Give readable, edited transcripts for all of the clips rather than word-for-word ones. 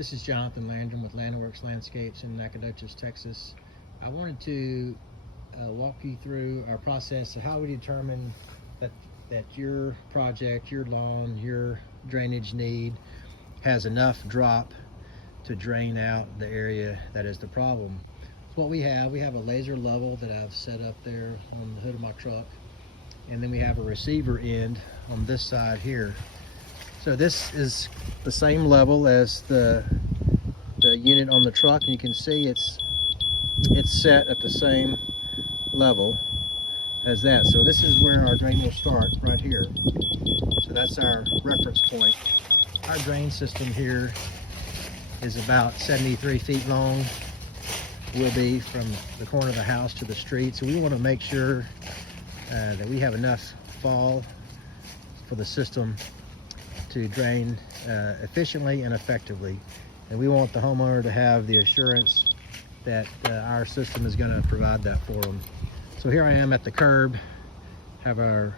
This is Jonathan Landrum with Landworks Landscapes in Nacogdoches, Texas. I wanted to walk you through our process of how we determine that your project, your lawn, your drainage need has enough drop to drain out the area that is the problem. So what we have a laser level that I've set up there on the hood of my truck, and then we have a receiver end on this side here. So this is the same level as the unit on the truck, and you can see it's set at the same level as that. So this is where our drain will start, right here. So that's our reference point. Our drain system here is about 73 feet long, will be from the corner of the house to the street. So we want to make sure that we have enough fall for the system to drain efficiently and effectively. And we want the homeowner to have the assurance that our system is going to provide that for them. So here I am at the curb, have our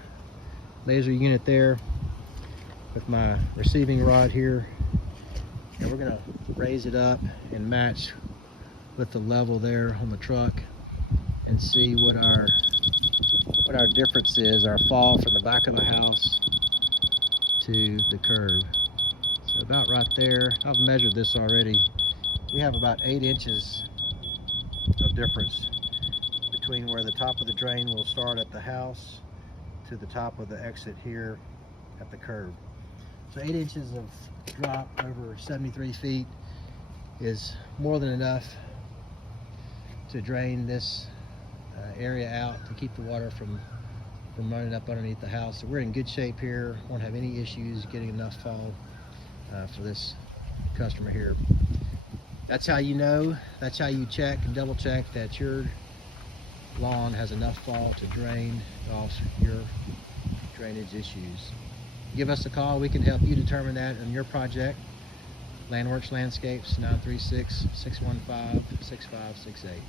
laser unit there with my receiving rod here, and we're going to raise it up and match with the level there on the truck and see what our difference is, our fall from the back of the house to the curb. So about right there, I've measured this already. We have about 8 inches of difference between where the top of the drain will start at the house to the top of the exit here at the curb. So 8 inches of drop over 73 feet is more than enough to drain this area out to keep the water from running up underneath the house. So we're in good shape here, won't have any issues getting enough fall for this customer here. That's how you know, that's how you check and double check that your lawn has enough fall to drain off your drainage issues. Give us a call, we can help you determine that in your project. Landworks Landscapes, 936-615-6568.